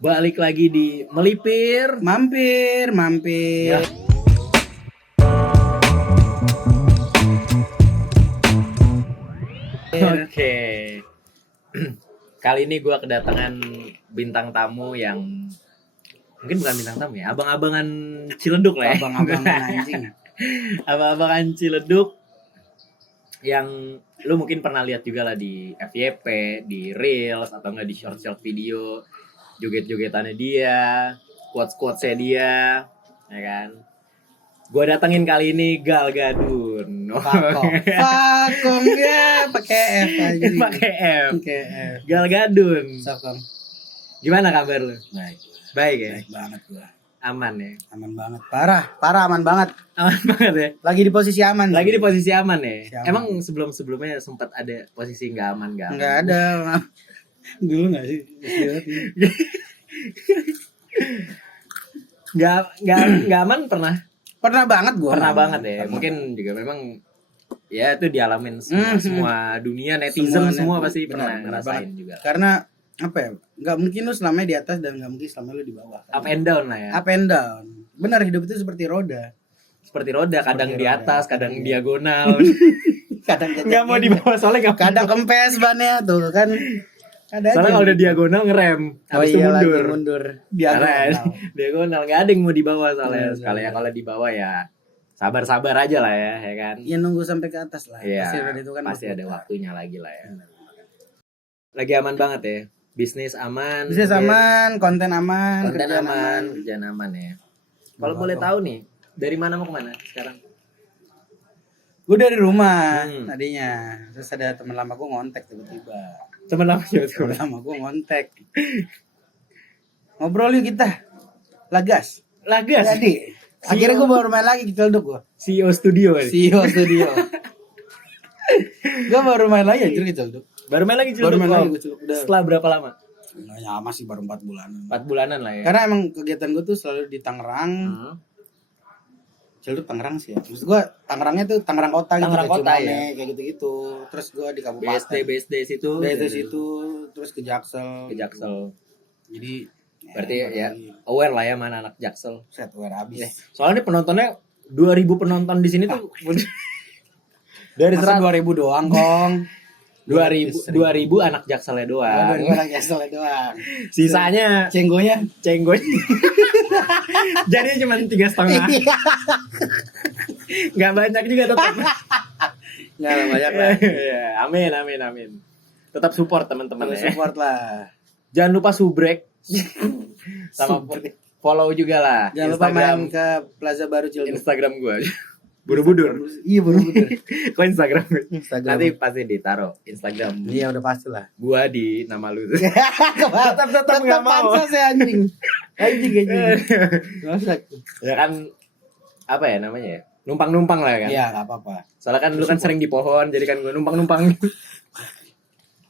Balik lagi di Melipir. Mampir. Ya. Oke. Kali ini gue kedatangan bintang tamu yang mungkin bukan bintang tamu ya, abang-abangan Ciledug lah ya. Abang-abangan anjing. Abang-abangan Ciledug yang lu mungkin pernah lihat juga lah di FYP, di Reels atau enggak di short video, joget-jogetannya dia, quotes-quotesnya dia, ya kan. Gue datengin kali ini Gal Gadun. Fakong ya, pakai F aja. Pakai F. Pakai F. Gal Gadun. Fakong. Gimana kabar lu? Baik. Baik ya? Baik banget gua. Aman ya? Aman banget. Parah aman banget. Aman banget ya? Lagi di posisi aman. Lagi di posisi aman ya? Aman. Emang sebelum-sebelumnya sempat ada posisi nggak aman? Nggak ada. Dulu nggak sih? Nggak aman pernah? Pernah banget gua. Pernah banget ya? Pernah. Mungkin juga memang ya itu dialamin semua dunia, netizen semua pasti pernah ngerasain juga. Karena apa ya? Nggak mungkin lu selamanya di atas dan nggak mungkin selamanya lu di bawah. Up and down lah ya. Up and down. Benar, hidup itu seperti roda. Seperti roda, kadang Seperti di roda. atas, kadang Iya. diagonal. Kadang Nggak mau di bawah soalnya nggak. kadang kempes bannya tuh kan. Ada Soalnya aja. kalau udah diagonal ngerem, Oh habis itu iya, mundur. lagi mundur. Diagonal nggak ada yang mau di bawah soalnya. Iya, Sekali iya. kalau di bawah ya sabar-sabar aja lah ya kan. Ya nunggu sampai ke atas lah. Iya. Pasti roda itu kan Pasti ada berputar. waktunya lagi lah ya. Lagi aman banget ya. Bisnis aman. Bisnis mungkin. aman, konten aman, Konten kerjaan aman, kerjaan aman ya. Kalau boleh tahu nih, dari mana mau kemana sekarang? Gue dari rumah Hmm. tadinya. Terus ada teman lama gue ngontek tiba-tiba. Temen lama juga Teman lama gue ngontek. Ngobrol yuk kita. Lagas. Lagas. Jadi akhirnya gue baru main lagi gitu gue. CEO studio nih. CEO studio. Gue baru main lagi anjir gitu. Baru main lagi Baru Ciledug. main Oh. lagi gue celuk udah. Setelah berapa lama? Nggak lama sih, baru 4 bulan. 4 bulanan lah ya. Karena emang kegiatan gue tuh selalu di Tangerang. Ciledug Tangerang sih ya. Maksud gue Tangerangnya tuh Tangerang kota gitu. Tangerang kayak kota, Cimone, ya. kayak gitu-gitu. Terus gue di kabupaten. BSD situ. Dari situ terus ke Jaksel. Ke Jaksel. Jadi Berarti ya aware lah ya mana anak Jaksel. set wear habis. Soalnya penontonnya 2000 penonton di sini tuh. Dari Masa 100 2000 doang, Kong. 2000 anak Jakselnya doang. 2000 orang Jaksel doang. Sisanya Cenggonya. cenggoy. Jadi cuma 3,5. Nggak banyak juga tetap. Enggak lah, banyak lah. Ya, amin. Tetap support teman-teman Terus ya. support lah. Jangan lupa subrek sama Subrek. follow juga lah. Jangan lupa Instagram, main ke Plaza Baru Ciledug. Instagram gue. Buru-budur. Iya, buru-budur. Kok Instagram gue? Instagram. Nanti pasti ditaruh Instagram. Iya, udah pasti lah. Gua di nama lu. Tetap nggak mau. pantas ya anjing. Anjing. Masak. Ya kan apa ya namanya ya? Numpang-numpang lah kan. Iya, enggak apa-apa. Soalnya kan lu kan sering di pohon, jadi kan gua numpang-numpang.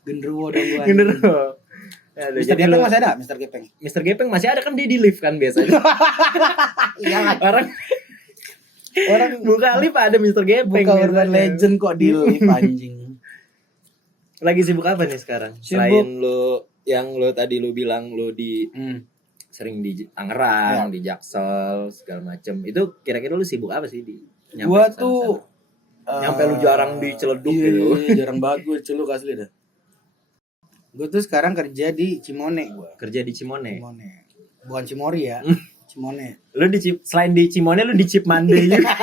Genderuwo dong gua. Bener loh. Ya, udah, Mister jadi Gepeng lu- masih ada? Mister Gepeng. Mr. Gepeng masih ada kan dia di lift kan biasanya. Iya lah. Orang buka lift ada Mr. Gepeng. Buka Urban biasanya. Legend kok di lift anjing. Lagi sibuk apa nih sekarang? Sibuk. Selain lu yang lu tadi lu bilang lu di sering di Tangerang, di Jaksel, segala macem. Itu kira-kira lu sibuk apa sih di? nyampe Gua sana-sana? tuh Nyampe lu jarang di Ciledug iya, gitu. iya, jarang banget gue di Ciledug asli dah. Gue tuh sekarang kerja di Cimone gua. Kerja di Cimone. Cimone. Bukan Cimori ya. Cimone. Lu di selain di Cimone lu di Cip Mande juga.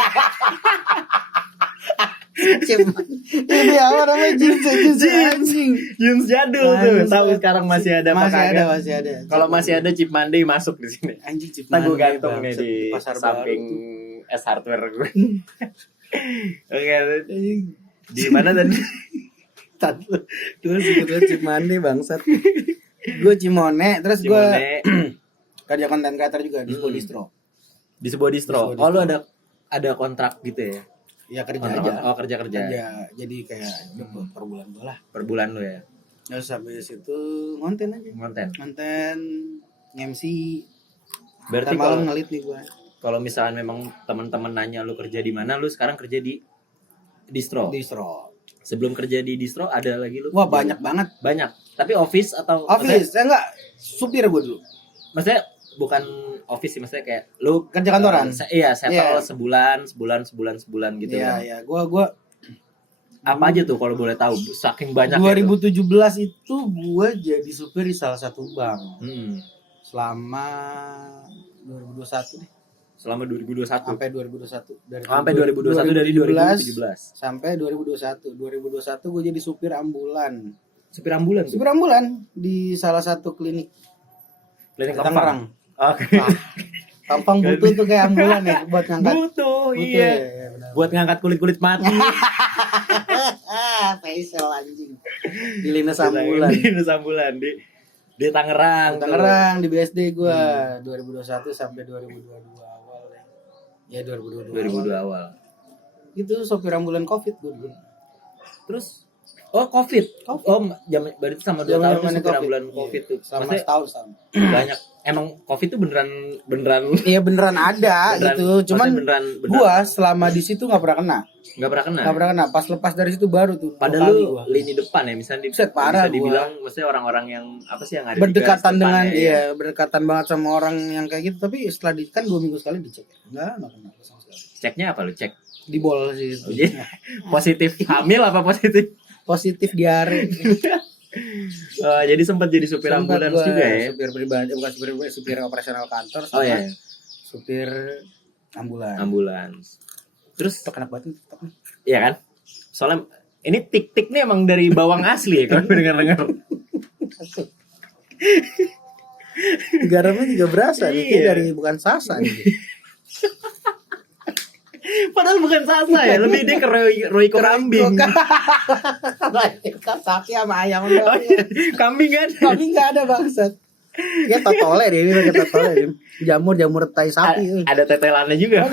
Ini apa namanya jeans anjing. Jeans jadul tuh. Tahu sekarang masih ada apa Masih ada, kagak? masih ada. Kalau masih ada Cip Mande masuk di sini. Anjing Cip Kita gue Mande, gantung nih bangsat, di pasar samping baru S Hardware gue. Oke, di mana tadi? tuh. Terus gue Cip Mande bangsat. Gue Cimone, terus gue Cimone kerja konten creator juga di sebuah distro. di sebuah distro. Di sebuah Oh, lu distro. ada kontrak gitu ya? Ya kerja Kontrak, aja. oh, kerja. Kerja. Jadi kayak per bulan gue lah. Per bulan lu ya. Terus habis itu ngonten aja. Ngonten MC. Berarti Ntar malam kalau ngelit nih gue. kalau misalnya memang teman-teman nanya lu kerja di mana, lu sekarang kerja di distro. Distro. Sebelum kerja di distro ada lagi lu? Wah banyak banget. Banyak. Tapi office atau Office, enggak supir gue dulu. maksudnya bukan office sih, maksudnya kayak lu Kerja kantoran. Iya, settle Iya. sebulan gitu Iya, kan. iya. Gua Apa aja tuh kalau boleh tahu? Saking banyak 2017 itu gua jadi supir di salah satu bank. Selama 2021 deh. Selama 2021. Sampai 2021. Sampai 2021 dari 2017. Sampai 2021. 2021 gue jadi supir ambulan. Supir ambulan tuh. Supir ambulan di salah satu klinik Tangerang. Oke. Tampang butuh tuh kayak ambulan ya buat ngangkat. Butuh, iya. Ya, Buat ngangkat kulit-kulit mati. Faisal anjing. Di Linas ambulan. Di Linas ambulan di Tangerang. Tangerang di BSD gua 2021 sampai 2022 awal ya. Ya 2022 awal. Itu sopir ambulan Covid gua dulu. Terus COVID. Oh, berarti sama 2 tahun Zaman-zaman supir ambulan COVID tuh. Sama setahun. Banyak. Emang COVID tuh beneran Iya beneran ada gitu. Cuman beneran gua selama di situ nggak pernah kena. Nggak pernah kena. Pas lepas dari situ baru tuh. Padahal lu lini depan ya, misalnya parah bisa dibilang maksudnya orang-orang yang apa sih yang ada berdekatan di dengan ya. Berdekatan banget sama orang yang kayak gitu. Tapi setelah kan 2 minggu sekali dicek. Enggak kena sama sekali. Ceknya apa lu cek? Di bol sih. Positif hamil apa Positif diare. Jadi sempat jadi supir ambulans juga ya. Supir pribadi, bukan supir pribadi, supir operasional kantor sama supir ambulans. Terus tekan banget TikTok nih. Iya kan? Soalnya ini tik-tik nih emang dari bawang asli ya kalau dengar-dengar. Garamnya juga berasa nih dari bukan Sasa nih. Padahal bukan Sasa ya, lebih dia ke Royco kambing. Sapi sama ayam. Kambing kan? Kambing nggak ada bangsat. Ya totole deh ini pakai totole. Jamur tai sapi. Ada tetelannya juga.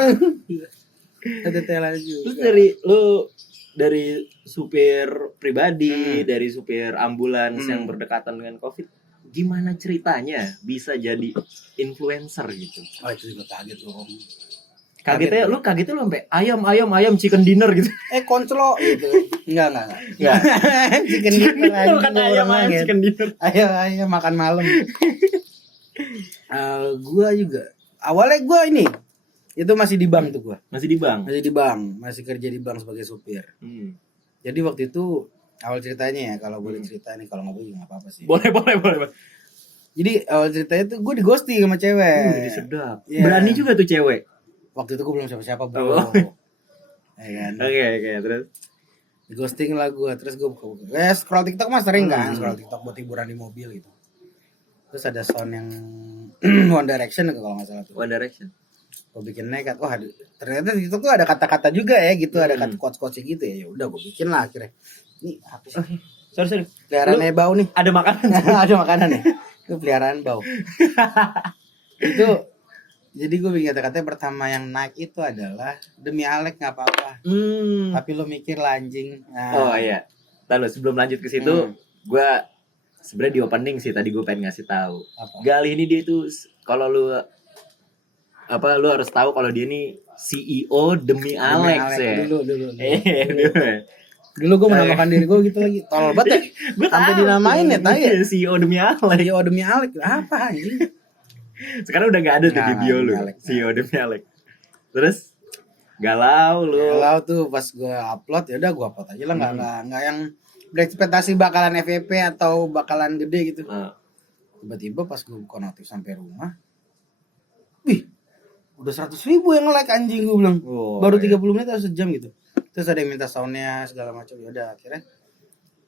Ada tetelannya juga. Terus dari supir pribadi, dari supir ambulans yang berdekatan dengan COVID, gimana ceritanya bisa jadi influencer gitu? Oh itu juga kaget loh. Kagetnya lu sampai ayam chicken dinner gitu. Kontrol gitu. Enggak. Chicken dinner kan ayam chicken dinner. Ayo makan malam. Gua juga. Awalnya gua ini itu masih di bank tuh gua. Masih kerja di bank sebagai supir. Jadi waktu itu awal ceritanya ya, kalau boleh cerita nih, kalau nggak boleh nggak apa-apa sih. Boleh. Jadi awal ceritanya tuh gue di ghosting sama cewek. Jadi sedap. Yeah. Berani juga tuh cewek. Waktu itu gue belum siapa-siapa bro. Ya kan. Oke, terus di ghosting lah gue. Terus gue buka. Scroll TikTok mas sering kan. Scroll TikTok buat hiburan di mobil gitu. Terus ada sound yang One Direction kalau nggak salah tuh. One Direction. Gue bikin nekat. Wah ternyata di TikTok tuh ada kata-kata juga ya gitu. Ada kata quotes-quotes gitu ya. Udah gue bikin lah akhirnya. Ini apa sih? Sorry. Peliharaan bau nih. Ada makanan. Ada makanan ya. Itu peliharaan bau. Itu jadi gue bikin kata-kata pertama yang naik itu adalah demi Alek nggak apa-apa. Tapi lo mikir lah anjing. Nah. Oh iya. Lalu sebelum lanjut ke situ, gue sebenarnya di opening sih tadi gue pengen ngasih tahu. Gali ini dia itu kalau lu harus tahu kalau dia ini CEO demi Alex ya. Dulu gue menamakan diri gue gitu lagi. Tolol banget ya. Sampai dinamain ya tanya. CEO demi Alex. Apa anjing? Sekarang udah gak ada tuh di bio lu. CEO demi Alex. Terus galau tuh pas gue upload ya udah gue upload aja lah, nggak yang berekspektasi bakalan FYP atau bakalan gede gitu. Tiba-tiba pas gue buka notif sampai rumah, wih udah 100.000 yang like anjing, gue bilang. Baru 30 menit atau sejam gitu. Terus ada yang minta soundnya segala macam. Ya udah akhirnya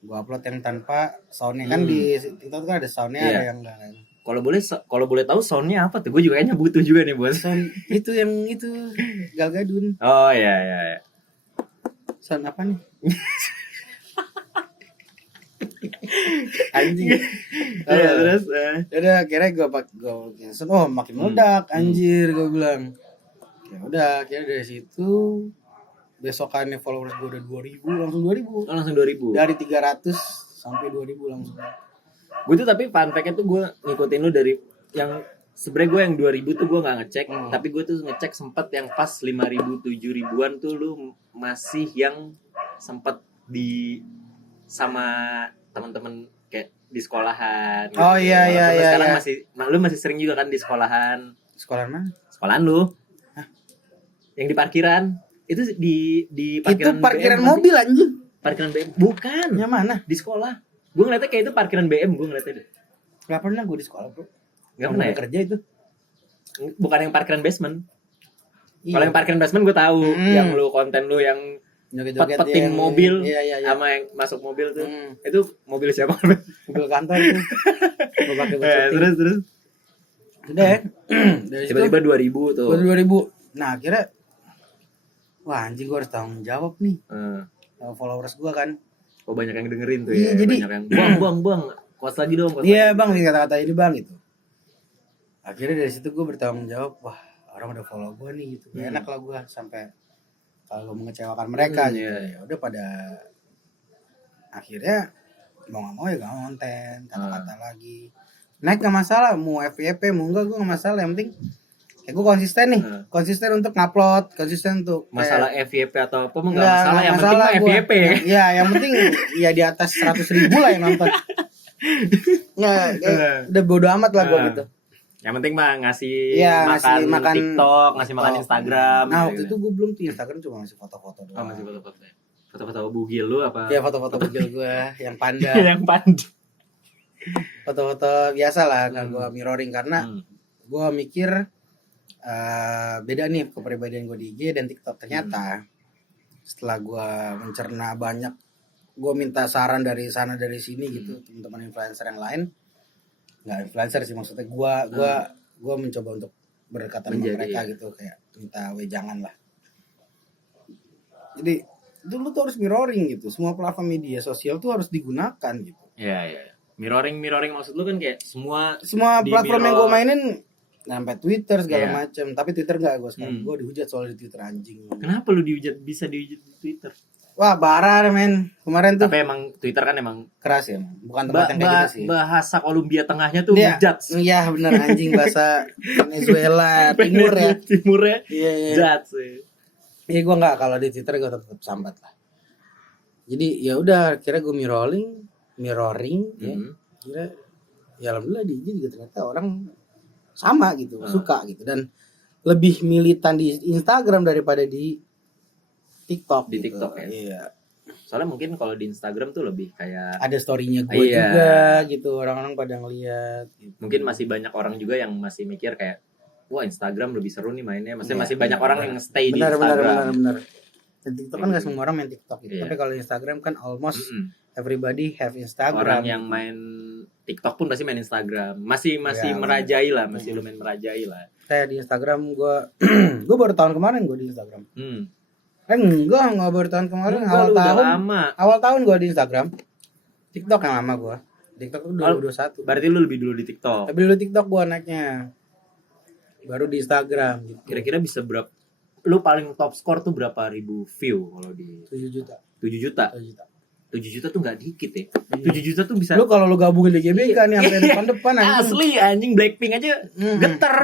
gue upload yang tanpa soundnya. Kan di TikTok kan ada soundnya, ada yang enggak. Kalau boleh tahu soundnya apa tuh? Gue juga kayaknya butuh juga nih buat sound itu yang itu Gal Gadun. Oh iya. Sound apa nih? Anjing. Terus udah akhirnya gue makin meledak anjir, gue bilang. Ya udah akhirnya dari situ besokannya followers gue udah 2.000, langsung 2.000. Dari 300 sampai 2.000 langsung. Gue tuh tapi fun fact-nya tuh gue ngikutin lu dari yang sebenarnya gue yang 2000 tuh gue nggak ngecek, tapi gue tuh ngecek sempat yang pas 5.000 7.000-an tuh lu masih yang sempat di sama teman-teman kayak di sekolahan. Oh iya iya Walaupun iya. Sekarang Iya. lu masih sering juga kan di sekolahan. Sekolah mana? Sekolahan lu. Hah? Yang di parkiran. Itu di Itu parkiran BM, mobil anjing. Parkiran BM. Bukan. Yang mana? Di sekolah. Gue ngeliatnya kayak itu parkiran BM, gue ngeliatnya. Gak pernah gue di sekolah, bro. Gak pernah ya? Kerja itu. Bukan yang parkiran basement. Iya. Kalau yang parkiran basement gue tahu, yang lu konten lu yang Joget-joget peting yang- mobil iya. sama yang masuk mobil tuh. Hmm. Itu mobil siapa? Mobil kantor itu. Gue pakai buat syuting. Terus Udah ya. Dari situ tiba-tiba 2000 tuh. baru 2000. Nah, akhirnya wah anjing gue harus tanggung jawab nih. Followers gue kan. Oh banyak yang dengerin tuh Iya, ya. jadi- Banyak yang buang. Kuas lagi dong. Iya bang, kata-kata ini bang gitu. Akhirnya dari situ gue bertanggung jawab. Wah orang udah follow gue nih gitu. Gak enak lah gue sampai kalau mengecewakan mereka gitu. Iya. Ya udah pada akhirnya mau nggak mau ya gak konten kata-kata lagi. Naik gak masalah, mau FYP mau enggak gue gak masalah. Yang penting kayak gue konsisten nih, konsisten untuk ngupload, konsisten untuk Masalah FYP atau apa mah Nggak enggak masalah, yang penting mah gua. FYP. Iya, yang penting ya di atas 100.000 lah yang nonton. Nggak, udah bodo amat lah gue gitu. Yang penting mah ngasih Iya, makan, ngasih makan TikTok, ngasih makan TikTok. Instagram. Nah waktu itu gue belum tuh Instagram, cuma ngasih foto-foto doang. Oh, masih foto-foto. Foto-foto bugil lu apa? Ya foto-foto bugil gue yang panda. Yang pandu. Foto-foto biasa lah, nggak gue mirroring karena gue mikir beda nih kepribadian gue di IG dan TikTok. Ternyata setelah gue mencerna banyak, gue minta saran dari sana dari sini gitu, teman-teman influencer yang lain, nggak influencer sih maksudnya gue mencoba untuk berdekatan sama mereka gitu, kayak minta wejangan lah. Jadi dulu tuh harus mirroring gitu, semua platform media sosial tuh harus digunakan gitu. Iya. Mirroring maksud lu kan kayak semua Platform yang gue mainin sampai Twitter segala Iya. macem, tapi Twitter nggak gue sekarang. Gue dihujat soal di Twitter anjing. Kenapa lu bisa dihujat di Twitter? Wah parah men, kemarin tuh. Tapi emang Twitter kan emang Keras ya, bukan tempat yang kayak gitu sih. bahasa Kolombia tengahnya tuh Iya, hujat. iya bener anjing, bahasa Venezuela timur ya. Timurnya Iya. hujat sih. Iya gue nggak, kalau di Twitter gue tetap sambat lah. Jadi ya udah, kira gue mirroring ya. Kira ya alhamdulillah di IG juga ternyata orang sama gitu, suka gitu, dan lebih militan di Instagram daripada di TikTok. Di gitu. TikTok ya. Iya. Soalnya mungkin kalau di Instagram tuh lebih kayak Ada story-nya gue Iya. juga gitu, orang-orang pada ngeliat gitu. mungkin masih banyak orang juga yang masih mikir kayak wah Instagram lebih seru nih mainnya. Maksudnya Iya, masih banyak orang yang stay di benar. Instagram. Dan TikTok kan nggak semua orang main TikTok gitu. Iya. Tapi kalau Instagram kan almost everybody have Instagram. Orang yang main TikTok pun pasti main Instagram. Masih Iya, merajai lah, masih lumayan merajai lah. Kayak di Instagram gue gue baru tahun kemarin gue di Instagram. Enggak baru tahun kemarin. Enggak, lu udah tahun lama. awal tahun gue di Instagram. TikTok yang lama gue. TikTok tuh 2021. Berarti lu lebih dulu di TikTok. Tapi dulu TikTok gue naiknya. Baru di Instagram gitu. Kira-kira bisa berapa? Lu paling top score tuh berapa ribu view kalau di 7 juta. 7 juta? 7 juta. 7 juta tuh gak dikit ya. 7 juta tuh bisa Lu kalau lu gabungin di GBK nih sampai depan anjing. asli anjing Blackpink aja geter.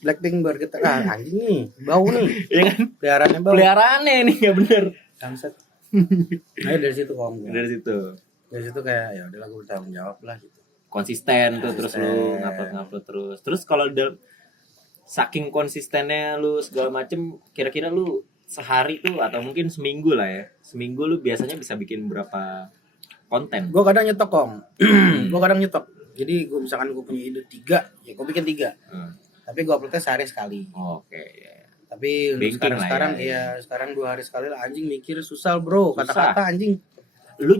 Blackpink bergetar. Anjing nih, bau nih. Ya kan? Peliharaannya bau. Peliharaannya nih gak bener. Sunset. Nah, dari situ kok gue. Dari situ Dari situ kayak ya udahlah gue bertanggung jawab lah gitu. konsisten tuh, terus lu Konsisten. ngupload terus. Terus kalau saking konsistennya lu segala macem, kira-kira lu sehari tuh atau mungkin seminggu lah ya. Seminggu lu biasanya bisa bikin berapa konten? Gue kadang nyetok kong. Gue kadang nyetok. Jadi gue misalkan gue punya ide 3, ya gue bikin 3. Tapi gue uploadnya sehari sekali. Oke, ya. Tapi untuk Banking lah sekarang ya. sekarang 2 hari sekali lah. Anjing mikir susah bro, Susah. kata-kata anjing. Lu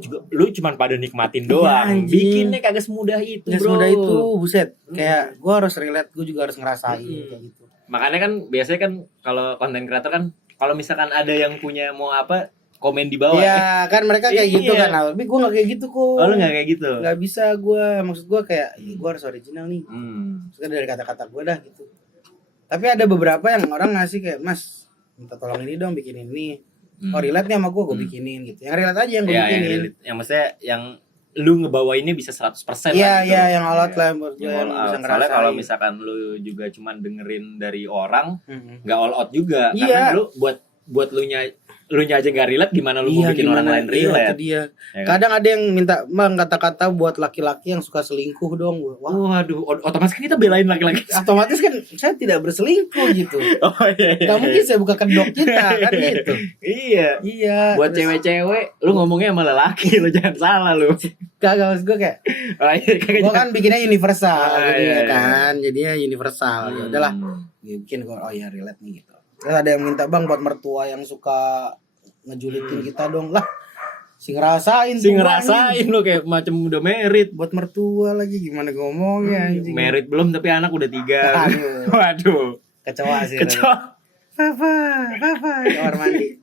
cuman pada nikmatin doang. Anjing. Bikinnya kagak semudah itu, Nggak bro. semudah itu, buset. Kayak gue harus relate, gue juga harus ngerasain kayak gitu. Makanya kan biasanya kan kalau konten kreator kan kalau misalkan ada yang punya mau apa komen di bawah. Iya kan mereka kayak gitu Iya. kan. Tapi gue nggak kayak gitu kok. Oh, lu nggak kayak gitu. Nggak bisa gue, maksud gue kayak gue harus original nih. Maksudnya dari kata-kata gue dah gitu. Tapi ada beberapa yang orang ngasih kayak, Mas minta tolong ini dong bikin ini. Oh relate nih sama gue bikinin gitu. Yang relate aja yang gue bikinin. Yang maksudnya yang lu ngebawainnya bisa 100% lah. Iya gitu. iya yang all out lah menurut gue, Yang all yang out. bisa Soalnya ngerasain. kalau misalkan lu juga cuman dengerin dari orang, Mm-mm. nggak all out juga. Iya. Karena lu buat lu nya lu nya aja nggak relate, gimana lu mau bikin orang lain relate? Itu dia. Ya kan? Kadang ada yang minta bang kata-kata buat laki-laki yang suka selingkuh dong. Wah. Waduh, otomatis kan kita belain laki-laki. Otomatis kan saya tidak berselingkuh gitu. Oh iya. Gak mungkin saya buka kedok kita kan gitu. Iya. Buat cewek-cewek, lu ngomongnya sama lelaki, lu jangan salah lu. Kagak, maksud gue kayak gue kan bikinnya universal jadinya kan, jadinya universal. Ya udahlah, bikin gue oh ya relate nih gitu. Terus ada yang minta bang buat mertua yang suka ngejulitin kita dong lah. Si ngerasain lu kayak macam udah merit. Buat mertua lagi gimana ngomongnya anjing. Merit belum tapi anak udah 3. Waduh. Kecoa sih. Papa kamar mandi.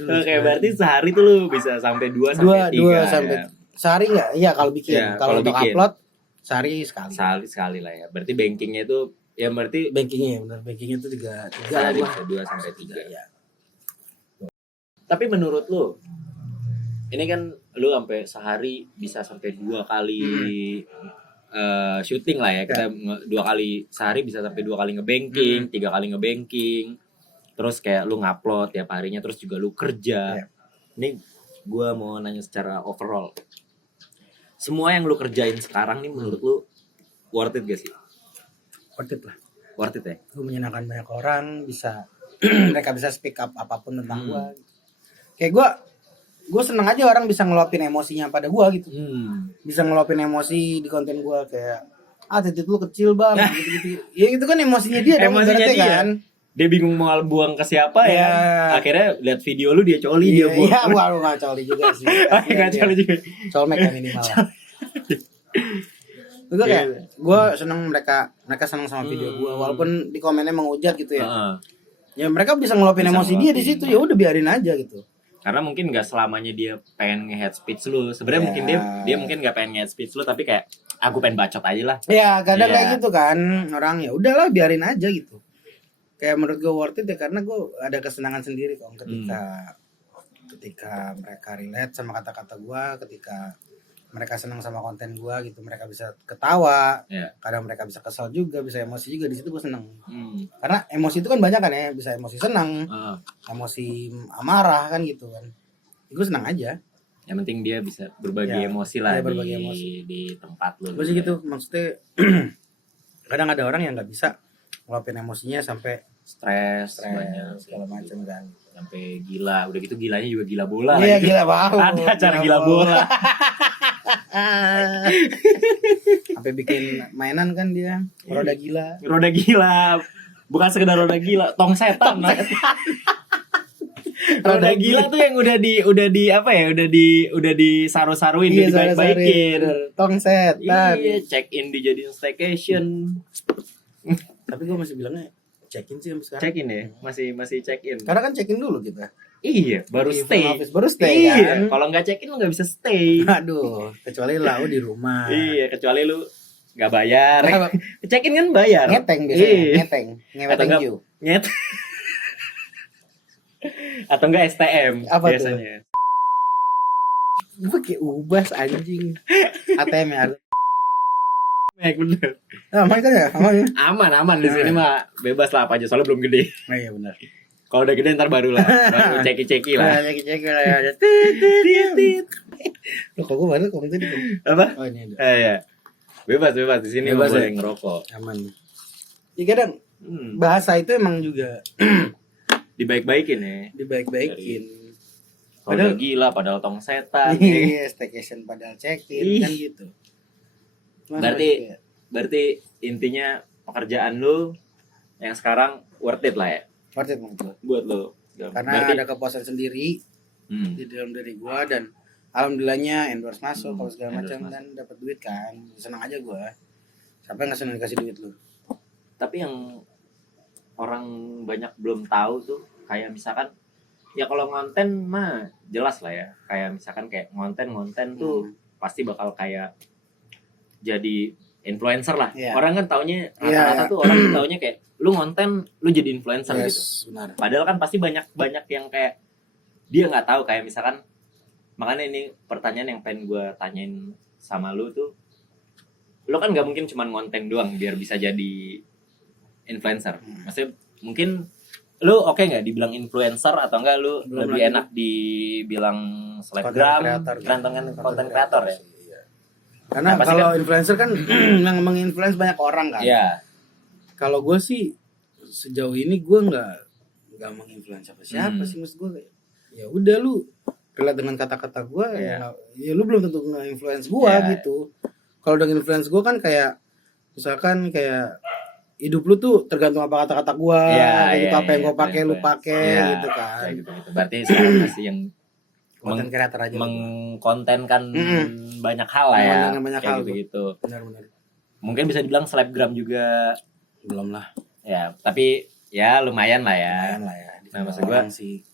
Oke, berarti sehari tuh lu bisa sampai 2 sampai 3. 2 sampai sehari enggak? Iya kalau bikin. Ya, kalau untuk bikin. Upload sehari sekali. Sekali lah ya. Berarti bankingnya itu ya berarti bankingnya benar. Bankingnya itu 3 sehari bisa 2 sampai 3 ya. Tapi menurut lu ini kan lu sampai sehari bisa sampai 2 kali syuting lah ya. Kita 2 kali sehari bisa sampai 2 kali ngebanking, 3 kali ngebanking. Terus kayak lu ngupload tiap harinya, terus juga lu kerja. Ini gua mau nanya secara overall. Semua yang lu kerjain sekarang nih menurut lu worth it gak sih? Worth it lah. Worth it ya? Gue menyenangkan banyak orang, bisa mereka bisa speak up apapun tentang gue. Kayak gue seneng aja orang bisa ngeluapin emosinya pada gue gitu. Bisa ngeluapin emosi di konten gue kayak titik lu kecil bang gitu-gitu. Ya itu kan emosinya dia. Emosinya dia kan. Dia bingung mau buang ke siapa ya. Akhirnya lihat video lu dia coli dia buang. Iya, gua enggak coli juga sih. Enggak coli juga. Colmek kan minimal. Gue kayak gue seneng mereka seneng sama video gue walaupun di komennya menghujat gitu ya. Ya mereka bisa ngeluapin emosi dia di situ, ya udah biarin aja gitu. Karena mungkin nggak selamanya dia pengen nge-head speech lu. Sebenarnya mungkin dia mungkin nggak pengen nge-head speech lu, tapi kayak aku pengen bacot aja lah. Ya kadang kayak gitu kan orang, ya udahlah biarin aja gitu. Kayak menurut gue worth it ya karena gue ada kesenangan sendiri kok ketika mereka relate sama kata-kata gue, ketika mereka senang sama konten gue gitu, mereka bisa ketawa, kadang mereka bisa kesal juga, bisa emosi juga, di situ gue seneng. Karena emosi itu kan banyak kan ya, bisa emosi senang, emosi amarah kan gitu kan. Gue senang aja. Yang penting dia bisa berbagi emosi lah di tempat lu. Gue sih gitu, maksudnya kadang ada orang yang nggak bisa ngeluapin emosinya sampai stres banyak segala macam kan, sampai gila. Udah gitu gilanya juga gila bola. Iya gila banget. Ada acara gila bola. Sampai bikin mainan kan dia, roda gila. Bukan sekedar roda gila, tong setan. Roda gila tuh yang udah disaru-saruin, dibaik-baikin. Tong setan. Iya, check in dijadiin staycation. Tapi gue masih bilangnya check in sih sekarang. Check in ya, masih check in. Karena kan check in dulu kita. Iya, baru stay iya, kan. Kalau nggak check in lu nggak bisa stay. Aduh, kecuali lu di rumah. Iya, kecuali lu nggak bayar. Check in kan bayar. Ngeteng biasanya, ngeteng you. Atau enggak STM apa biasanya. Gue kayak ubas anjing. ATM ya. Bener. Aman kan ya? Aman di sini mah bebas lah apa aja, soalnya belum gede. Oh iya benar. Kalau udah gede ntar baru ceki lah. Ceki lah ya. Loh kok gue baru komen tadi. Apa? Oh ini ada. Iya. Bebas di sini boleh ngerokok. Aman. Ya kadang bahasa itu emang juga dibaik-baikin ya. Padahal gila, padahal tong setan. Iya, staycation padahal check-in kan gitu. Berarti intinya pekerjaan lu yang sekarang worth it lah ya. Worth it menurut lu. Buat lu. Karena ada kepuasan sendiri di dalam diri gua, dan alhamdulillahnya endorse masuk kalau segala macam dan dapat duit kan. Senang aja gua. Siapa yang senang dikasih duit lu? Tapi yang orang banyak belum tahu tuh kayak misalkan ya kalau ngonten mah jelas lah ya. Kayak misalkan kayak ngonten tuh pasti bakal kayak jadi influencer lah. Orang kan taunya rata-rata tuh orang taunya kayak lu ngonten lu jadi influencer gitu. Benar. Padahal kan pasti banyak yang kayak dia nggak tahu, kayak misalkan, makanya ini pertanyaan yang pengen gue tanyain sama lu tuh, lu kan nggak mungkin cuma ngonten doang biar bisa jadi influencer. Maksudnya mungkin Lu oke nggak dibilang influencer atau enggak lu Belum lebih lagi. enak dibilang selebgram, konten kreator ya? Iya. Karena Nah, pasti kalau kan- influencer kan yang menginfluence banyak orang kan. Iya. Kalau gue sih sejauh ini gue nggak menginfluence siapa sih, maksud gue ya udah lu relate dengan kata-kata gue ya lu belum tentu nge-influence gue gitu. Kalau udah nge-influence gue kan kayak misalkan kayak hidup lu tuh tergantung apa kata-kata gue, gitu, apa yang gue pakai lu pakai gitu kan. Ya, gitu. Berarti sekarang masih yang Konten kreator aja mengkontenkan banyak hal lah ya, banyak kayak hal gitu. Benar. Mungkin bisa dibilang selebgram juga. Belum lah. Ya, tapi ya lumayan lah ya. Lumayan lah ya. Nah, maksud gue sih.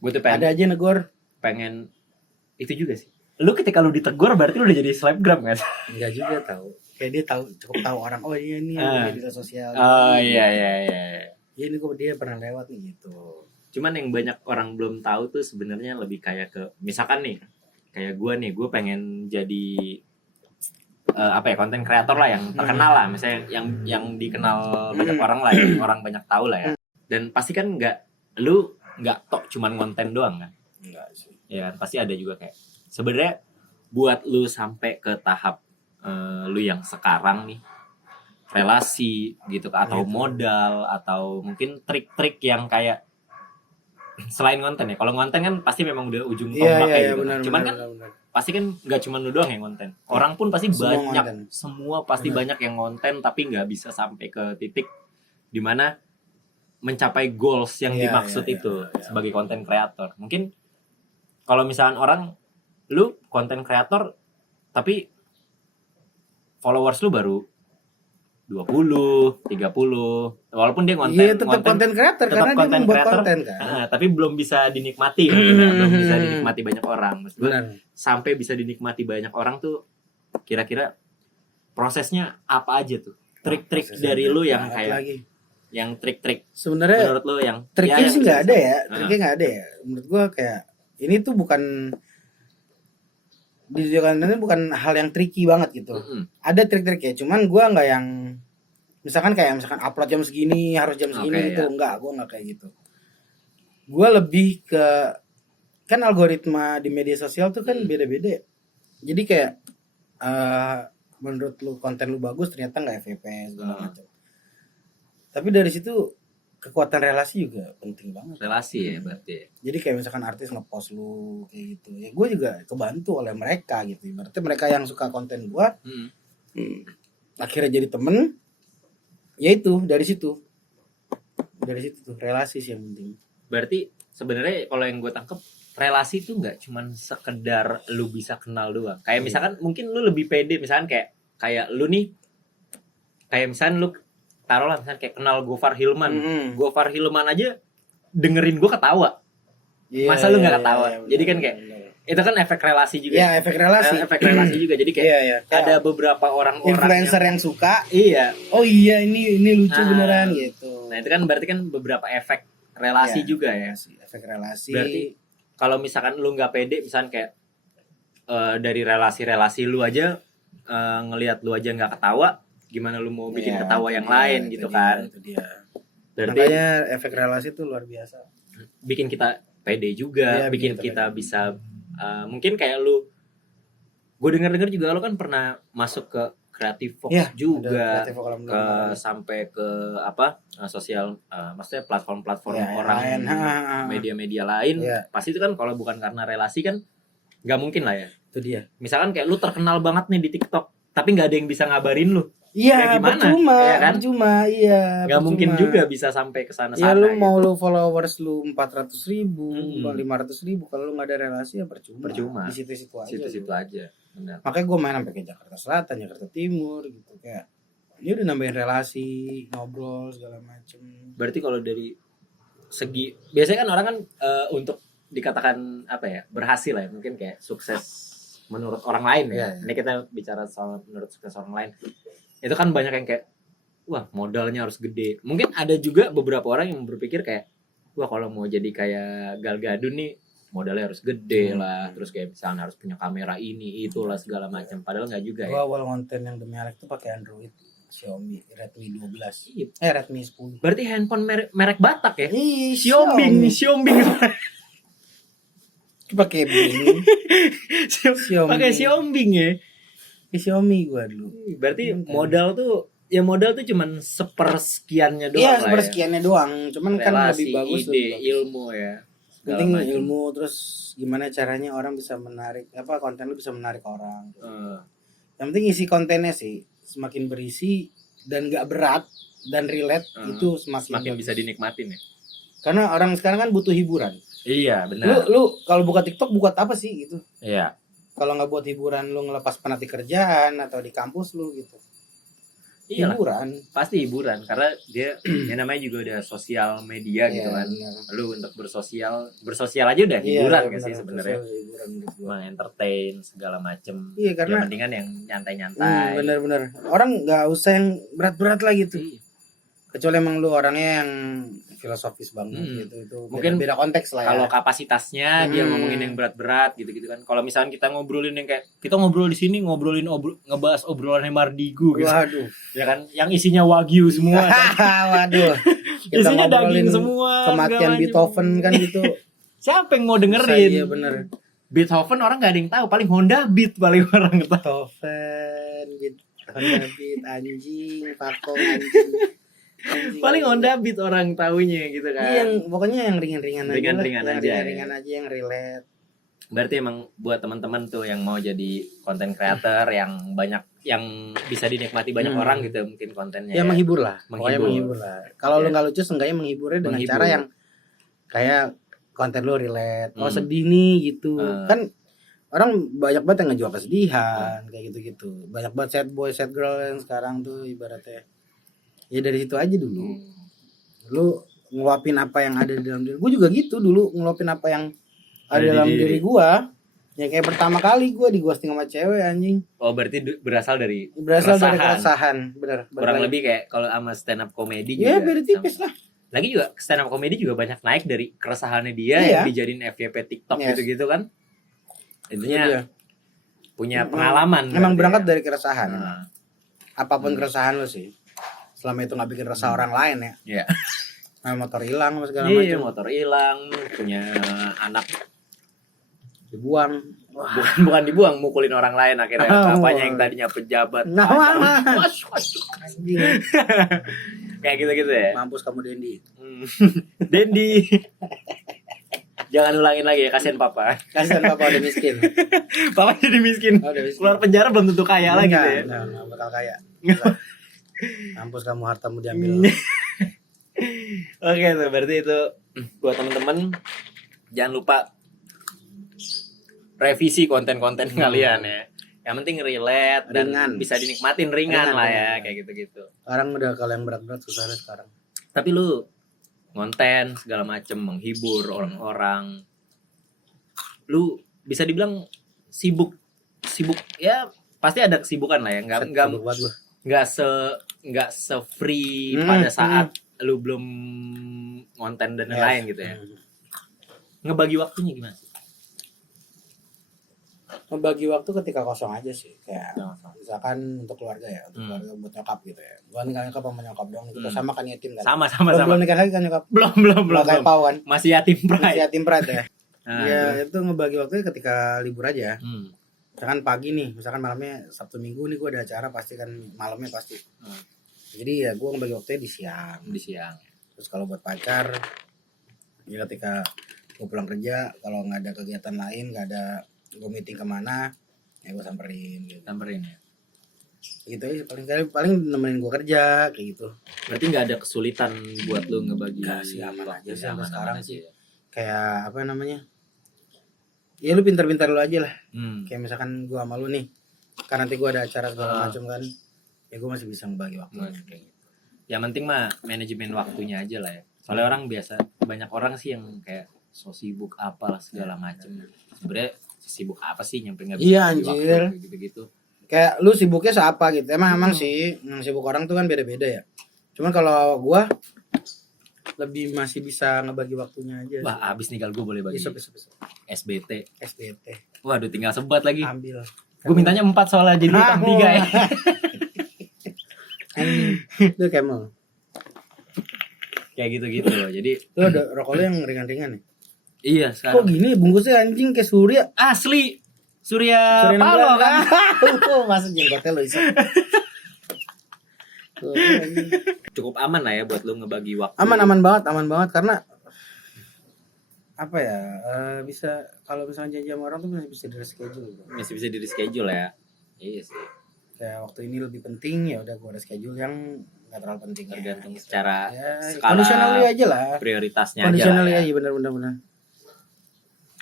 Gue tuh pengen, ada aja negor. Pengen itu juga sih. Lu ketika lu ditegur berarti lu udah jadi selebgram kan? Enggak juga tahu. Kayak dia cukup tahu orang. Oh iya nih media sosial. Oh iya. Ya ini dia pernah lewat nih gitu. Cuman yang banyak orang belum tahu tuh sebenarnya lebih kayak ke misalkan nih kayak gue pengen jadi konten kreator lah yang terkenal lah, misalnya yang dikenal banyak orang lah, yang orang banyak tahu lah ya. Dan pasti kan lu nggak tok cuman konten doang kan? Enggak sih. Ya pasti ada juga kayak sebenarnya buat lu sampai ke tahap lu yang sekarang nih, relasi gitu atau modal atau mungkin trik-trik yang kayak selain konten ya. Kalau konten kan pasti memang udah ujung tombaknya gitu. Benar, Cuman benar, kan benar. pasti kan nggak cuma lu doang yang konten. Orang pun pasti Semua banyak, konten. semua pasti banyak yang konten tapi nggak bisa sampai ke titik dimana mencapai goals yang dimaksud itu sebagai konten kreator. Mungkin kalau misalnya orang lu konten kreator tapi followers lu baru 20, 30, walaupun dia tetap konten kreator karena dia membuat konten kan. Tapi belum bisa dinikmati kan, belum bisa dinikmati banyak orang. Maksud gue, sampai bisa dinikmati banyak orang tuh kira-kira prosesnya apa aja tuh? Trik-trik dari lu yang kayak yang trik-trik sebenarnya menurut lu yang triknya sih nggak ada ya, triknya nggak ada ya. Menurut gua kayak ini tuh bukan di konten bukan hal yang tricky banget gitu. Ada trik-triknya, cuman gua nggak yang misalkan upload jam segini harus jam segini gitu, enggak, gua nggak kayak gitu. Gua lebih ke kan algoritma di media sosial tuh kan beda-beda. Jadi kayak menurut lu konten lu bagus ternyata nggak FYP segala macam. Tapi dari situ kekuatan relasi juga penting banget. Relasi ya berarti. Jadi kayak misalkan artis ngepost lu kayak gitu, ya gue juga kebantu oleh mereka gitu. Berarti mereka yang suka konten gue, akhirnya jadi temen. Ya itu dari situ tuh relasi sih yang penting. Berarti sebenarnya kalau yang gue tangkep relasi itu nggak cuman sekedar lu bisa kenal doang. Kayak misalkan mungkin lu lebih pede, misalkan kayak lu nih, kayak misalkan lu taruhlah misalkan kayak kenal Gofar Hilman. Gofar Hilman aja dengerin gue ketawa. Masa lu nggak ketawa? Jadi kan kayak itu kan efek relasi juga. Iya, efek relasi. Efek relasi juga. Jadi kayak ada beberapa orang-orang influencer yang suka. Iya. Oh iya, ini lucu beneran gitu. Nah, itu kan berarti kan beberapa efek relasi juga ya. Efek relasi. Berarti kalau misalkan lu nggak pede, misalkan kayak dari relasi-relasi lu aja ngelihat lu aja nggak ketawa, gimana lu mau bikin ketawa yang lain gitu kan? Itu dia. Berarti makanya efek relasi itu luar biasa. Bikin kita pede juga, bikin kita bisa mungkin kayak lu, gue dengar juga lu kan pernah masuk ke Creative Fox juga, sampai ke sosial, maksudnya platform-platform orang media-media lain. Pasti itu kan kalau bukan karena relasi kan nggak mungkin lah ya. Itu dia. Misalkan kayak lu terkenal banget nih di TikTok, tapi nggak ada yang bisa ngabarin lu. Iya, percuma, ya kan? Percuma, iya. Gak mungkin juga bisa sampai ke sana-sana. Ya lu mau lu followers lu 400.000, 500.000, kalau lu nggak ada relasi ya percuma. Di situ-situ aja. Benar. Makanya gue main sampai ke Jakarta Selatan, Jakarta Timur gitu, kayak ini udah nambahin relasi, ngobrol segala macem. Berarti kalau dari segi biasanya kan orang kan untuk dikatakan berhasil ya, mungkin kayak sukses menurut orang lain ya. Ini kita bicara soal menurut sukses orang lain. Itu kan banyak yang kayak wah modalnya harus gede. Mungkin ada juga beberapa orang yang berpikir kayak wah kalau mau jadi kayak Gal Gadot nih modalnya harus gede lah, terus kayak misalnya harus punya kamera ini itulah segala macam. Padahal nggak juga ya. Gua awal konten yang demi Alex tuh pakai Android Xiaomi Redmi 12. Iya. Redmi 10. Berarti handphone merek Batak ya? Ih, Xiaomi. Pakai Bing. Xiaomi. Pakai Xiaomi ya. Xiaomi gua dulu. Berarti modal tuh cuman sepersekiannya doang. Iya, lah sepersekiannya doang. Cuman ya. kan Relasi, lebih bagus ide, lebih bagus. ilmu ya. Penting ilmu, terus gimana caranya orang bisa menarik konten lu bisa menarik orang. Yang penting isi kontennya sih semakin berisi dan gak berat dan relate itu semakin bisa dinikmatin ya. Karena orang sekarang kan butuh hiburan. Iya, benar. Lu kalau buka TikTok buat apa sih gitu? Iya. Kalau nggak buat hiburan lu ngelepas penat di kerjaan atau di kampus lu gitu. Iyalah, hiburan. Pasti hiburan karena dia ya namanya juga udah sosial media gitu kan. Bener. Lu untuk bersosial aja udah hiburan kan sih sebenarnya. Entertain segala macem. Iya, karena ya mendingan yang nyantai-nyantai. Bener-bener. Orang nggak usah yang berat-berat lah gitu. Kecuali emang lu orangnya yang filosofis banget gitu, itu mungkin beda konteks lah ya. Kalau kapasitasnya dia ngomongin yang berat-berat gitu-gitu kan. Kalau misalnya kita ngobrolin yang kayak kita ngobrol di sini ngebahas obrolannya Mardigu gitu. Waduh. Ya kan yang isinya wagyu semua. Waduh. Kita isinya daging semua. Kematian Beethoven kan gitu. Siapa yang mau dengerin? Iya bener. Beethoven orang gak ada yang tahu, paling Honda Beat paling orang tahu. Honda Beat anjing, Paco anjing. Paling Honda Beat orang taunya gitu kan. Iya, pokoknya yang ringan-ringan aja. Ringan-ringan aja yang relate. Berarti emang buat teman-teman tuh yang mau jadi content creator yang banyak yang bisa dinikmati banyak orang gitu mungkin kontennya. Ya menghibur lah. Menghibur lah. Kalau lu nggak lucu seenggaknya menghiburnya dengan cara yang kayak konten lu relate. Oh sedih nih gitu. Kan orang banyak banget yang ngejual kesedihan kayak gitu-gitu. Banyak banget sad boy, sad girl yang sekarang tuh ibaratnya. Ya dari situ aja dulu. Lu ngeluapin apa yang ada di dalam diri. Gue juga gitu dulu, ngeluapin apa yang ada dalam diri gue. Ya kayak pertama kali gue di-ghosting sama cewek anjing. Oh, berarti berasal dari keresahan. Bener. Kurang lebih kayak kalau sama stand up comedy juga. Ya beda tipis lah. Lagi juga stand up comedy juga banyak naik dari keresahannya dia yang dijadiin FYP TikTok gitu-gitu kan. Intinya punya pengalaman. Emang berangkat dari keresahan. Apapun keresahan lu sih. Selama itu nggak bikin resah orang lain ya. Iya. Nah, motor hilang segala macam. Iya, motor hilang, punya anak dibuang. Bukan dibuang, mukulin orang lain akhirnya. Apanya yang tadinya pejabat. Kayak gitu-gitu ya. Mampus kamu Dendi. Dendi. Jangan ulangin lagi ya, kasihan papa. Kasihan papa udah miskin. Papa jadi miskin. Keluar penjara belum tentu kaya lagi ya. Nggak bakal kaya. Mampus kamu, hartamu diambil. Oke tuh, berarti itu buat teman-teman jangan lupa revisi konten-konten kalian ya. Yang penting relate dan bisa dinikmatin ringan lah ya, kayak gitu-gitu. Sekarang udah kalau yang berat-berat susah sekarang. Tapi lu konten segala macem menghibur orang-orang. Lu bisa dibilang sibuk ya, pasti ada kesibukan lah ya. Enggak se free pada saat lu belum konten dan lain gitu ya. Ngebagi waktunya gimana sih? Ngebagi waktu ketika kosong aja sih, kayak misalkan untuk keluarga ya, untuk keluarga buat nyokap gitu ya. Gua nikah nyokap sama nyokap dong, kita sama kan yatim kan. Sama. Belum nikah lagi kan nyokap. Belum. Kayak Pawan. Masih yatim pride ya. Ya itu ngebagi waktunya ketika libur aja. Misalkan pagi nih, misalkan malamnya Sabtu Minggu nih gue ada acara, pasti kan malamnya pasti. Jadi ya gue ngebagi waktunya di siang. Terus kalau buat pacar, ya ketika gue pulang kerja, kalau nggak ada kegiatan lain, nggak ada gue meeting kemana, ya gue samperin gitu. Ya. Gitu aja, paling nemenin gue kerja kayak gitu. Berarti nggak ada kesulitan buat lu ngebagi? Nggak sih, aman aja sih sampai sekarang sih. Kayak apa namanya? Ya lu pintar-pintar lu aja lah. Kayak misalkan gue sama lu nih, kan nanti gue ada acara segala macam kan, ya gue masih bisa ngebagi waktu kayak gitu. Yang penting mah manajemen waktunya aja lah ya. Soalnya orang biasa, banyak orang sih yang kayak so sibuk apalah segala macam. Sebenarnya sibuk apa sih nyampe nggak bisa? Iya anjir. Gitu-gitu. Kayak lu sibuknya seapa gitu. Emang sih sibuk orang tuh kan beda-beda ya. Cuman kalau gue lebih masih bisa ngebagi waktunya aja. Wah, abis nih kalau gue boleh bagi. Bisa. SBT. Waduh, tinggal sebat lagi. Ambil. Gue mintanya 4 soalnya jadi utang 3 ya. Itu Camel. Kayak gitu-gitu loh. Jadi Lu ada rokok lu yang ringan-ringan nih. iya Kok sekarang gini bungkusnya anjing kayak Surya. asli Surya Paloh kan. Masa jenggotnya lo isi. Cukup aman lah ya buat lu ngebagi waktu. Aman banget karena apa ya? Bisa kalau misalnya janji sama orang tuh bisa di reschedule. Masih bisa di reschedule ya. Iya sih. Kayak waktu ini lebih penting ya udah gue reschedule yang nggak terlalu penting. Tergantung secara ya, skala conditionally aja lah. Prioritasnya aja lah. Conditionally Ya. aja benar.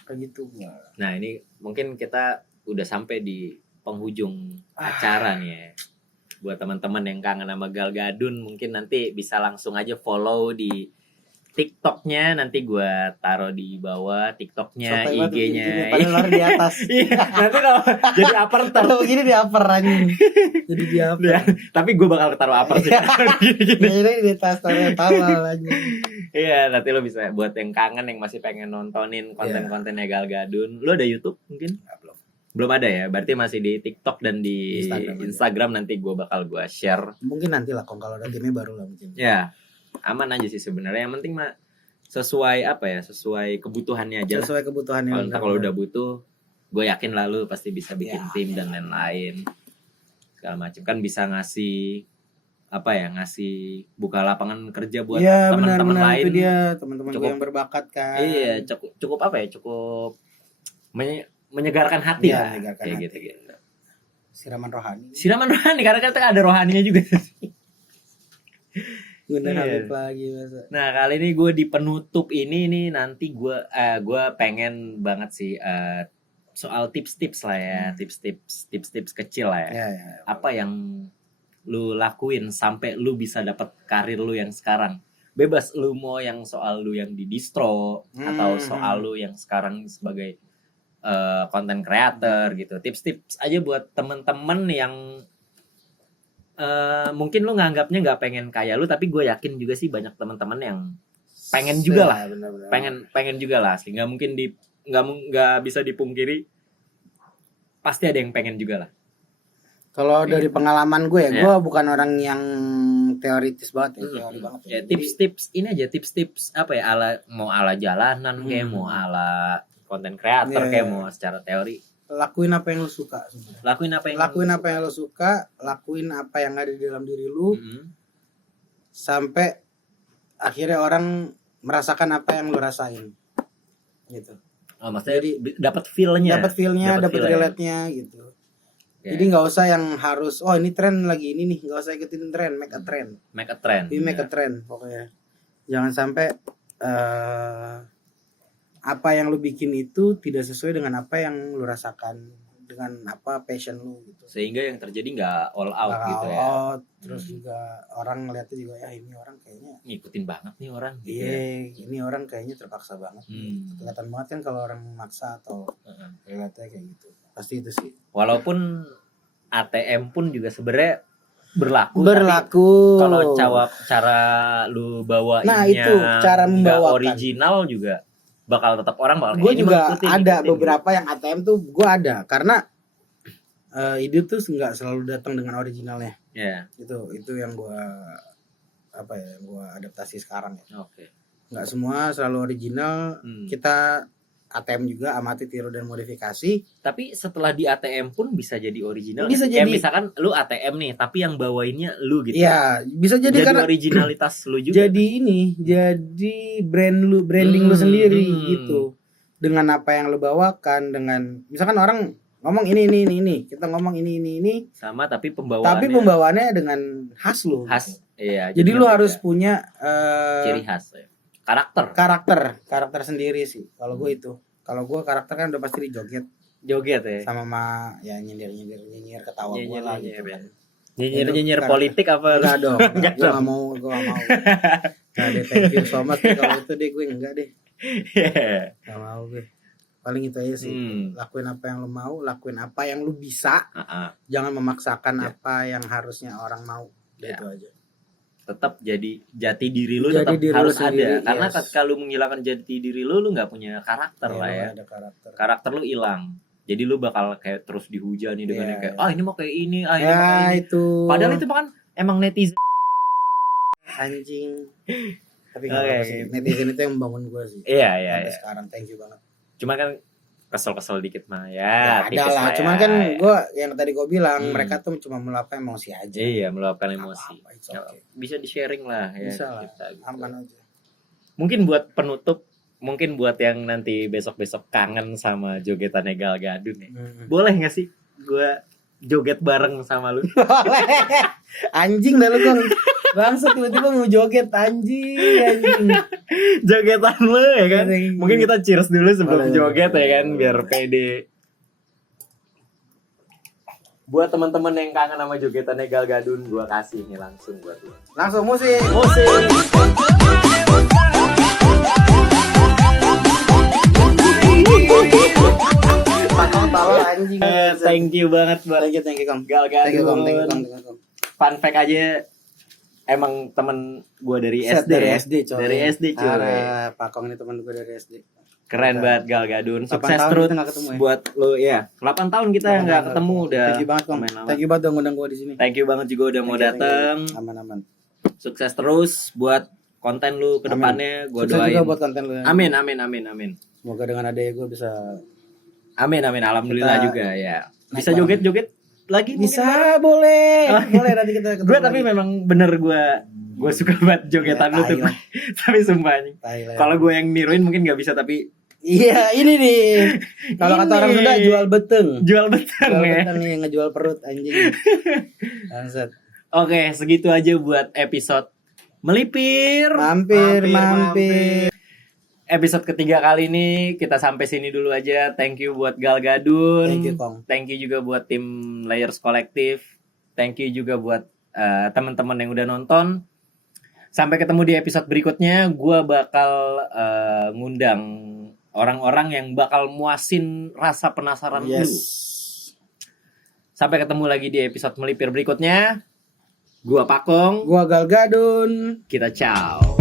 Kayak gitu gua. Nah, ini mungkin kita udah sampai di penghujung acara nih ya. Buat teman-teman yang kangen sama Gal Gadun mungkin nanti bisa langsung aja follow di TikToknya, nanti gue taruh di bawah TikToknya, IG-nya. Padahal lari di atas. Nanti kalau jadi upper Kalau begini di upper anjing. Jadi di upper. Tapi gue bakal taruh upper sih. Ini di atas taruh talal anjing. Iya, nanti lo bisa buat yang kangen yang masih pengen nontonin konten-kontennya Gal Gadun. Lo ada YouTube mungkin? Belum ada ya. Berarti masih di TikTok dan di Instagram nanti gue bakal share. Mungkin nanti lah kalau ada timnya baru lah mungkin. Ya. Aman aja sih sebenarnya. Yang penting mah sesuai sesuai kebutuhannya aja. Sesuai kebutuhannya. Kalau udah butuh, gue yakin lah lu pasti bisa bikin tim dan lain-lain. Segala macam kan bisa ngasih ngasih buka lapangan kerja buat teman-teman lain. Itu dia teman-teman gue yang berbakat kan. Iya, cukup cukup menyegarkan hati lah. Menyegarkan kayak hati. gitu. Siraman rohani Karena kan ada rohaninya juga. Bener Habib lagi masa. Nah, kali ini gue di penutup ini nih nanti gue pengen banget sih soal tips-tips lah ya, tips-tips kecil lah ya. Apa yang lu lakuin sampai lu bisa dapat karir lu yang sekarang? Bebas lu mau yang soal lu yang di distro atau soal lu yang sekarang sebagai content creator gitu. Tips-tips aja buat temen-temen yang mungkin lu nganggapnya nggak pengen kayak lu, tapi gue yakin juga sih banyak teman-teman yang pengen juga lah, pengen juga lah, sehingga mungkin nggak bisa dipungkiri pasti ada yang pengen juga lah. Kalau dari pengalaman gue gue bukan orang yang teoritis banget teori banget. Ya tips-tips ini aja, tips-tips apa ya, mau ala jalanan kayak mau ala content creator kayak mau secara teori. Lakuin apa yang lo suka sebenernya. Lakuin apa yang lo suka, lakuin apa yang ada di dalam diri lu sampai akhirnya orang merasakan apa yang lu rasain gitu. Oh, maksudnya dapat feel-nya, dapat relate-nya gitu. Jadi nggak usah yang harus ini tren lagi ini nih, nggak usah ikutin tren, make a trend pokoknya. Jangan sampai apa yang lu bikin itu tidak sesuai dengan apa yang lu rasakan, dengan apa passion lu gitu. Sehingga yang terjadi nggak all out gitu ya. Terus juga orang ngeliatnya juga ini orang kayaknya ngikutin banget nih orang gitu. Ini orang kayaknya terpaksa banget. Kelihatan banget kan kalau orang maksa atau ngeliatnya kayak gitu. Pasti itu sih. Walaupun ATM pun juga sebenarnya berlaku. Kalau cara lu bawainnya itu cara membawakan original juga bakal tetap orang bakal. Gue juga ada beberapa yang ATM tuh gue ada karena ide tuh nggak selalu datang dengan originalnya. Itu yang gue yang gue adaptasi sekarang ya. Nggak semua selalu original. Kita ATM juga amati, tiru dan modifikasi. Tapi setelah di ATM pun bisa jadi original. Bisa jadi. Misalkan lu ATM nih, tapi yang bawainnya lu gitu. Iya, bisa jadi karena originalitas lu juga. Jadi branding lu sendiri gitu. Dengan apa yang lu bawakan, dengan misalkan orang ngomong ini, kita ngomong ini. Sama tapi pembawaannya dengan khas lu. Khas. Gitu. Iya. Jadi lu harus punya ciri khas ya. Karakter sendiri sih. Kalau gue itu, kalau gue karakter kan udah pasti joget ya. Sama nyindir ketawa gue lah gitu kan. Nyindir politik apa? Enggak dong. Gue nggak mau. Nah, thank you so much kalau itu deh, gue enggak deh. Nggak mau gue. Paling itu aja sih. Lakuin apa yang lu mau, lakuin apa yang lu bisa. Jangan memaksakan apa yang harusnya orang mau. Itu aja. Tetap jadi jati diri lu tetap harus ada, karena kalau lu menghilangkan jati diri lu nggak punya karakter lah ya. Karakter lu hilang, jadi lu bakal kayak terus dihujani dengan yang kayak ini mau kayak ini, ini mau kayak ini. Padahal itu kan emang netizen. Anjing. Tapi nggak apa-apa sih. Netizen itu yang membangun gue sih. Iya. Sekarang thank you banget. Cuma kan kesel-kesel dikit mah Ya ada tipis lah. ya. Cuman kan gue yang tadi gue bilang mereka tuh cuma meluapkan emosi aja. Iya, meluapkan emosi. Apa-apa, it's okay. Bisa di-sharing lah ya. Bisa lah. Kita, gitu. Aman aja. Mungkin buat penutup, mungkin buat yang nanti besok-besok kangen sama jogetannya Gal Gadun ya. Boleh gak sih gue joget bareng sama lu? Anjing dah lu kan. Bangsa tiba-tiba mau joget anjing. Jogetan lu ya kan. Anjing. Mungkin kita cheers dulu sebelum Boleh, joget ya kan, boleh. biar pede. Buat teman-teman yang kangen sama jogetannya Gal Gadun, gue kasih nih langsung buat lu. Langsung musik. Pakong tawa anjing. Thank you banget buat Thank you Kong. Gal Thank you Kong. Gadun. Fun fact aja, emang temen gue dari Set SD. dari ya? SD coy. Dari SD coy. Pakong ini teman gue dari SD. Keren banget Gal Gadun. 8 Sukses tahun terus kita nggak ketemu ya. buat lo ya. 8 tahun kita 8 nggak tahun. ketemu udah. Thank you banget Kong. lumayan lama. Thank you banget udah ngundang gue di sini. Thank you banget juga udah mau Thank you. datang. Aman. Sukses terus buat konten lu ke depannya. Gue Sukses doain. juga buat konten lu. Amin. Semoga dengan adanya gue bisa Amin. Alhamdulillah Kita juga ya. naik Bisa joget-joget lagi mungkin? bisa boleh. Boleh nanti kita ketemu. Gue tapi memang bener gue suka banget jogetan Ya, lu tuh. tai lah. Tapi sumpah nih. Kalau gue yang niruin mungkin nggak bisa, tapi Iya, ini nih. Kalau kata orang Ini. Sunda jual beteng. jual beteng Jual ya. beteng nih ngejual perut anjing. Bangsat. Oke, segitu aja buat episode Melipir. Mampir. Episode ketiga kali ini kita sampai sini dulu aja. Thank you buat Gal Gadun. Thank you, Kong. Thank you juga buat tim Layers Collective. Thank you juga buat teman-teman yang udah nonton. Sampai ketemu di episode berikutnya. Gua bakal ngundang orang-orang yang bakal muasin rasa penasaran lu. Sampai ketemu lagi di episode Melipir berikutnya. Gua Pakong. Gua Gal Gadun. Kita ciao.